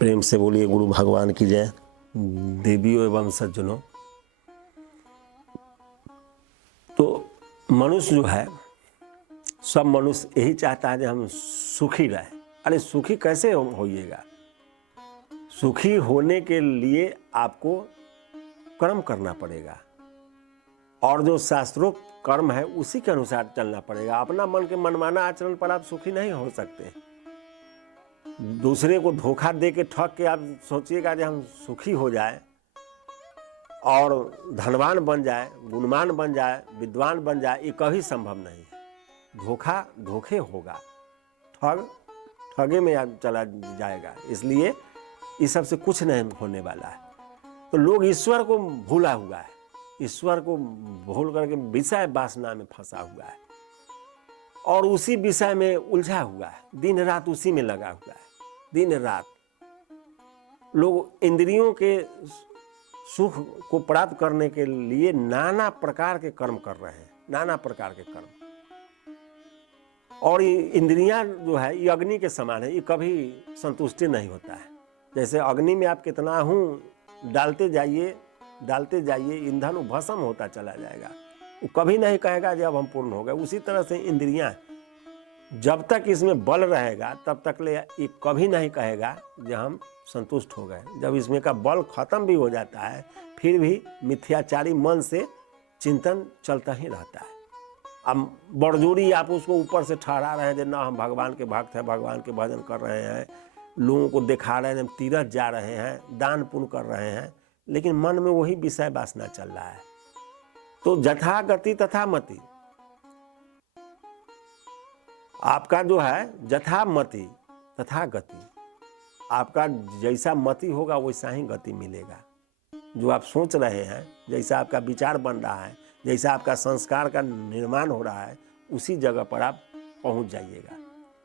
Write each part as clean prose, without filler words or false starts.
प्रेम से बोलिए गुरु भगवान की जय। देवियों एवं सज्जनों, तो मनुष्य जो है, सब मनुष्य यही चाहता है कि हम सुखी रहें। अरे सुखी कैसे होइएगा? सुखी होने के लिए आपको कर्म करना पड़ेगा, और जो शास्त्रोक्त कर्म है उसी के अनुसार चलना पड़ेगा। अपना मन के मनमाना आचरण पर आप सुखी नहीं हो सकते। दूसरे को धोखा दे के ठग के आप सोचिएगा कि हम सुखी हो जाए और धनवान बन जाए, गुणवान बन जाए, विद्वान बन जाए, ये कभी संभव नहीं है। धोखा धोखे होगा, ठग ठगे में आप चला जाएगा। इसलिए इस सब से कुछ नहीं होने वाला है। तो लोग ईश्वर को भूला हुआ है, ईश्वर को भूल करके विषय वासना में फंसा हुआ है और उसी विषय में उलझा हुआ है, दिन रात उसी में लगा हुआ है। दिन रात लोग इंद्रियों के सुख को प्राप्त करने के लिए नाना प्रकार के कर्म कर रहे हैं, नाना प्रकार के कर्म। और इंद्रियां जो है ये अग्नि के समान है, ये कभी संतुष्टि नहीं होता है। जैसे अग्नि में आप कितना हूँ डालते जाइए ईंधन भस्म होता चला जाएगा, वो कभी नहीं कहेगा जब हम पूर्ण हो गए। उसी तरह से इंद्रियां जब तक इसमें बल रहेगा तब तक ले ये कभी नहीं कहेगा जब हम संतुष्ट हो गए। जब इसमें का बल खत्म भी हो जाता है फिर भी मिथ्याचारी मन से चिंतन चलता ही रहता है। अब बड़जोरी आप उसको ऊपर से ठहरा रहे हैं कि ना हम भगवान के भक्त हैं, भगवान के भजन कर रहे हैं, लोगों को दिखा रहे हैं, तीर्थ जा रहे हैं, दान पुण्य कर रहे हैं, लेकिन मन में वही विषय वासना चल रहा है। तो जथा गति तथा मति, आपका जो है जथा मति तथा गति, आपका जैसा मति होगा वैसा ही गति मिलेगा। जो आप सोच रहे हैं, जैसा आपका विचार बन रहा है, जैसा आपका संस्कार का निर्माण हो रहा है, उसी जगह पर आप पहुंच जाइएगा।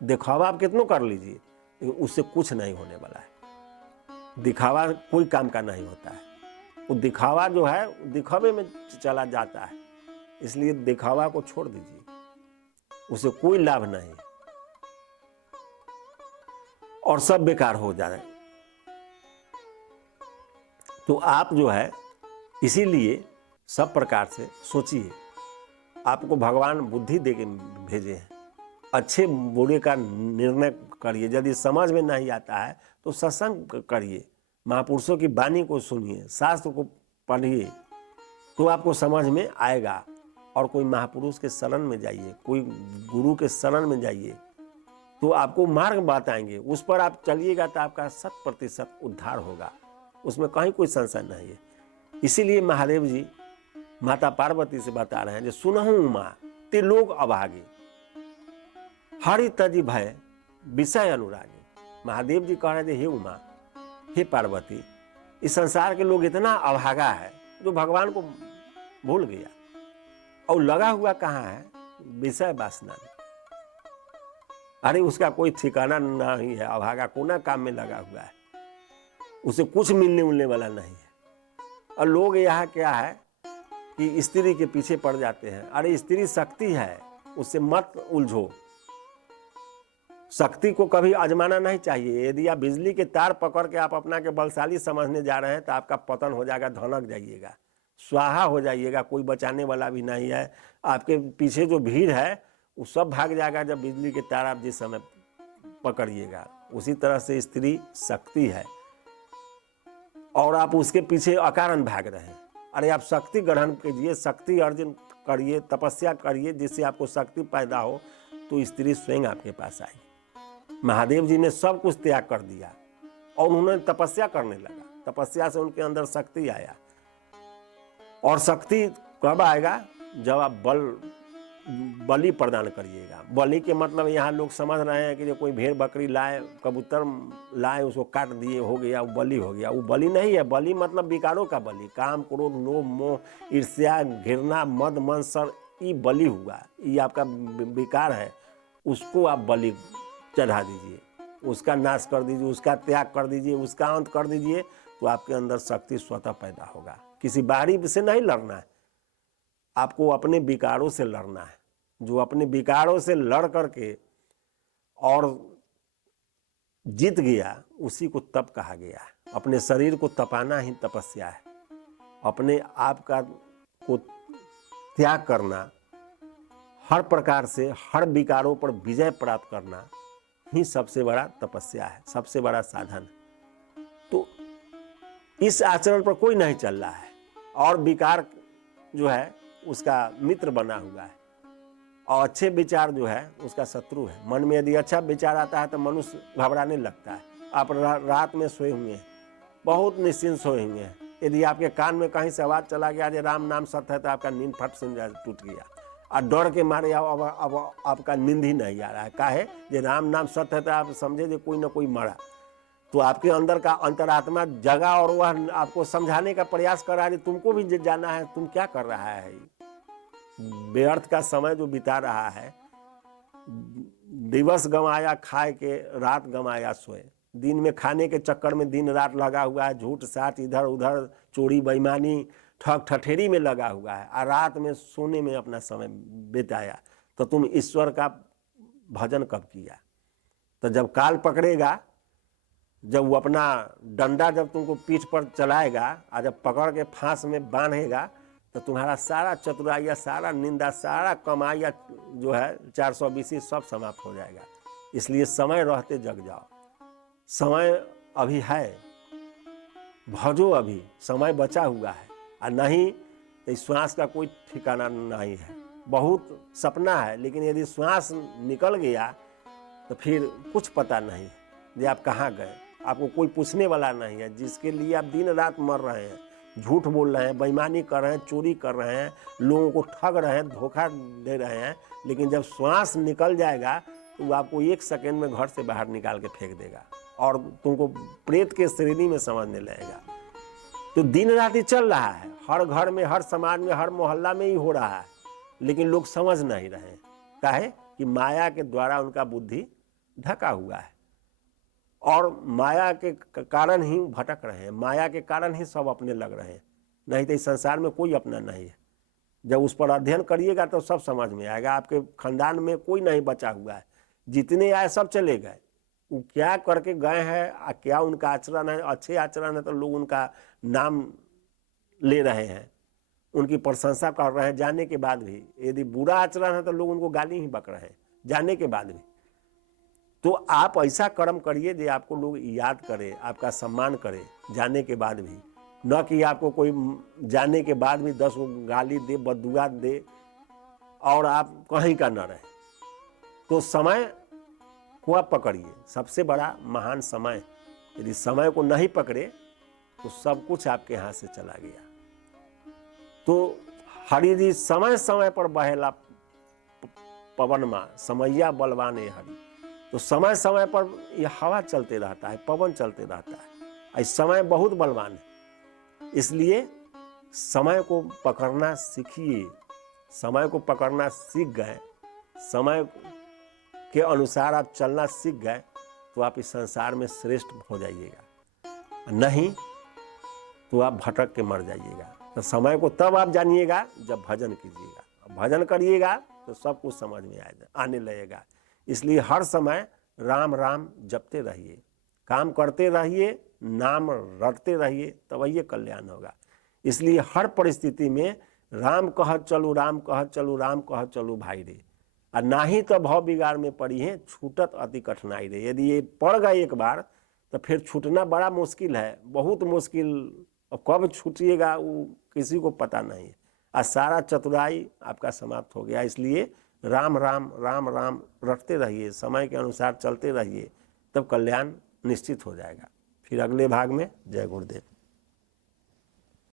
दिखावा आप कितना कर लीजिए, लेकिन उससे कुछ नहीं होने वाला है। दिखावा कोई काम का नहीं होता है। वो दिखावा जो है दिखावे में चला जाता है। इसलिए दिखावा को छोड़ दीजिए, उसे कोई लाभ नहीं और सब बेकार हो जाए। तो आप जो है इसीलिए सब प्रकार से सोचिए। आपको भगवान बुद्धि दे के भेजे हैं, अच्छे बुरे का निर्णय करिए। यदि समझ में नहीं आता है तो सत्संग करिए, महापुरुषों की वाणी को सुनिए, शास्त्र को पढ़िए, तो आपको समझ में आएगा। और कोई महापुरुष के शरण में जाइए, कोई गुरु के शरण में जाइए, तो आपको मार्ग बताएंगे, उस पर आप चलिएगा तो आपका 100% उद्धार होगा, उसमें कहीं कोई संशय नहीं है। इसीलिए महादेव जी माता पार्वती से बता रहे हैं जो सुनहु उमा ते लोग अभागे, हरि तजी भय विषय अनुरागी। महादेव जी कह रहे थे हे उमा, हे पार्वती, इस संसार के लोग इतना अभागा है जो भगवान को भूल गया और लगा हुआ कहाँ है? विषय वासना में। अरे उसका कोई ठिकाना नहीं है, अभागा कोना काम में लगा हुआ है, उसे कुछ मिलने उलने वाला नहीं है। और लोग यहाँ क्या है कि स्त्री के पीछे पड़ जाते हैं। अरे स्त्री शक्ति है, उससे मत उलझो। शक्ति को कभी आजमाना नहीं चाहिए। यदि आप बिजली के तार पकड़ के आप अपना के बलशाली समझने जा रहे हैं तो आपका पतन हो जाएगा, धनक जाइएगा, स्वाहा हो जाइएगा, कोई बचाने वाला भी नहीं है। आपके पीछे जो भीड़ है वो सब भाग जाएगा जब बिजली के तार आप जिस समय पकड़िएगा। उसी तरह से स्त्री शक्ति है और आप उसके पीछे अकारण भाग रहे हैं। अरे आप शक्ति ग्रहण कीजिए, शक्ति अर्जन करिए, तपस्या करिए, जिससे आपको शक्ति पैदा हो, तो स्त्री स्वयं आपके पास आई। महादेव जी ने सब कुछ त्याग कर दिया और उन्होंने तपस्या करने लगा। तपस्या से उनके अंदर शक्ति आया। और शक्ति कब आएगा? जब आप बलि प्रदान करिएगा। बलि के मतलब यहाँ लोग समझ रहे हैं कि जो कोई भेड़ बकरी लाए, कबूतर लाए, उसको काट दिए, हो गया, वो बलि हो गया। वो बलि नहीं है। बलि मतलब विकारों का बलि, काम, क्रोध, लोभ, मोह, ईर्ष्या, घृणा, मद, मंसर, ये बलि हुआ। ये आपका विकार है, उसको आप बलि चढ़ा दीजिए, उसका नाश कर दीजिए, उसका त्याग कर दीजिए, उसका अंत कर दीजिए, तो आपके अंदर शक्ति स्वतः पैदा होगा। किसी बाहरी से नहीं लड़ना है, आपको अपने विकारों से लड़ना है। जो अपने विकारों से लड़ करके और जीत गया उसी को तप कहा गया है। अपने शरीर को तपाना ही तपस्या है। अपने आप का को त्याग करना, हर प्रकार से हर विकारों पर विजय प्राप्त करना ही सबसे बड़ा तपस्या है, सबसे बड़ा साधन। तो इस आचरण पर कोई नहीं चल रहा है और विकार जो है उसका मित्र बना हुआ है और अच्छे विचार जो है उसका शत्रु है। मन में यदि अच्छा विचार आता है तो मनुष्य घबराने लगता है। आप रात में सोए हुए हैं, बहुत निश्चिंत सोए हुए हैं, यदि आपके कान में कहीं से आवाज चला गया जो राम नाम सत्य है तो आपका नींद फट से टूट गया और डर के मारे अब आपका नींद ही नहीं आ रहा है। काहे जो राम नाम सत्य है तो आप समझे जो कोई ना कोई मरा, तो आपके अंदर का अंतरात्मा जगा और वह आपको समझाने का प्रयास कर रहा है तुमको भी जाना है, तुम क्या कर रहा है, व्यर्थ का समय जो बिता रहा है। दिवस गंवाया खाए के, रात गंवाया सोए। दिन में खाने के चक्कर में दिन रात लगा हुआ है, झूठ साठ इधर उधर, चोरी बेईमानी ठग ठठेरी में लगा हुआ है और रात में सोने में अपना समय बिताया। तो तुम ईश्वर का भजन कब किया? तो जब काल पकड़ेगा, जब वो अपना डंडा जब तुमको पीठ पर चलाएगा और जब पकड़ के फांस में बांधेगा तो तुम्हारा सारा चतुराइया, सारा निंदा, सारा कमाइया जो है 420 सब समाप्त हो जाएगा। इसलिए समय रहते जग जाओ। समय अभी है, भजो, अभी समय बचा हुआ है और नहीं तो श्वास का कोई ठिकाना नहीं है। बहुत सपना है लेकिन यदि श्वास निकल गया तो फिर कुछ पता नहीं है कि आप कहाँ गए। आपको कोई पूछने वाला नहीं है। जिसके लिए आप दिन रात मर रहे हैं, झूठ बोल रहे हैं, बेईमानी कर रहे हैं, चोरी कर रहे हैं, लोगों को ठग रहे हैं, धोखा दे रहे हैं, लेकिन जब श्वास निकल जाएगा तो आपको 1 सेकंड में घर से बाहर निकाल के फेंक देगा और तुमको प्रेत के श्रेणी में समझने लगेगा। तो दिन रात ही चल रहा है, हर घर में, हर समाज में, हर मोहल्ला में ही हो रहा है, लेकिन लोग समझ नहीं रहे हैं। काहे कि माया के द्वारा उनका बुद्धि ढका हुआ है और माया के कारण ही भटक रहे हैं, माया के कारण ही सब अपने लग रहे हैं। नहीं तो इस संसार में कोई अपना नहीं है। जब उस पर अध्ययन करिएगा तो सब समझ में आएगा। आपके खानदान में कोई नहीं बचा हुआ है, जितने आए सब चले गए। वो क्या करके गए हैं, क्या उनका आचरण है, अच्छे आचरण है तो लोग उनका नाम ले रहे हैं, उनकी प्रशंसा कर रहे हैं जाने के बाद भी। यदि बुरा आचरण है तो लोग उनको गाली ही बक रहे हैं जाने के बाद भी। तो आप ऐसा कर्म करिए जो आपको लोग याद करे, आपका सम्मान करे जाने के बाद भी, न कि आपको कोई जाने के बाद भी 10 गाली दे, बददुआ दे और आप कहीं का न रहे। तो समय को आप पकड़िए, सबसे बड़ा महान समय। यदि समय को नहीं पकड़े तो सब कुछ आपके हाथ से चला गया। तो हरि जी समय समय पर बहेला पवन माँ, समैया बलवान है हरि। तो समय समय पर यह हवा चलते रहता है, पवन चलते रहता है। इस समय बहुत बलवान है, इसलिए समय को पकड़ना सीखिए। समय को पकड़ना सीख गए, समय के अनुसार आप चलना सीख गए तो आप इस संसार में श्रेष्ठ हो जाइएगा, नहीं तो आप भटक के मर जाइएगा। तो समय को तब आप जानिएगा जब भजन कीजिएगा। भजन करिएगा तो सब कुछ समझ में आने लगेगा। इसलिए हर समय राम राम जपते रहिए, काम करते रहिए, नाम रटते रहिए, तब ये कल्याण होगा। इसलिए हर परिस्थिति में राम कहत चलू, राम कहत चलू, राम कहत चलू भाई रे। और ना ही तो भाव बिगाड़ में पड़ी है, छूटत अति कठिनाई रे। यदि ये पड़ गए एक बार तो फिर छूटना बड़ा मुश्किल है, बहुत मुश्किल। और कब छूटिएगा वो किसी को पता नहीं है। और सारा चतुराई आपका समाप्त हो गया। इसलिए राम राम राम राम रटते रहिए, समय के अनुसार चलते रहिए, तब कल्याण निश्चित हो जाएगा। फिर अगले भाग में जय गुरुदेव।